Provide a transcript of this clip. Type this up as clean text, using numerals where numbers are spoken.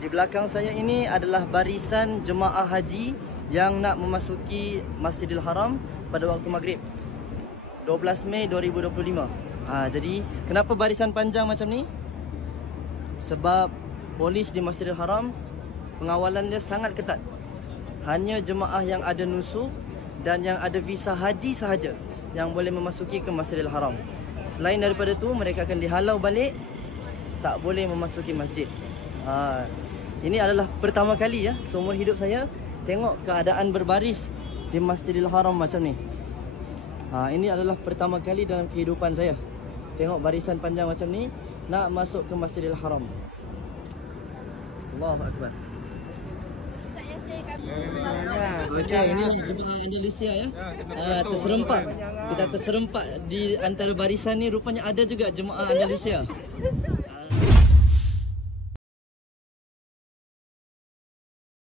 Di belakang saya ini adalah barisan jemaah haji yang nak memasuki Masjidil Haram pada waktu maghrib 12 Mei 2025. Jadi kenapa barisan panjang macam ni? Sebab polis di Masjidil Haram pengawalan dia sangat ketat. Hanya jemaah yang ada nusuk dan yang ada visa haji sahaja yang boleh memasuki ke Masjidil Haram. Selain daripada tu, mereka akan dihalau balik, tak boleh memasuki masjid. Ini adalah pertama kali ya seumur hidup saya tengok keadaan berbaris di Masjidil Haram macam ni. Ini adalah pertama kali dalam kehidupan saya tengok barisan panjang macam ni nak masuk ke Masjidil Haram. Allahu Akbar. Okey, inilah jemaah Andalusia ya. Terserempak. Kita terserempak di antara barisan ni, rupanya ada juga jemaah Andalusia.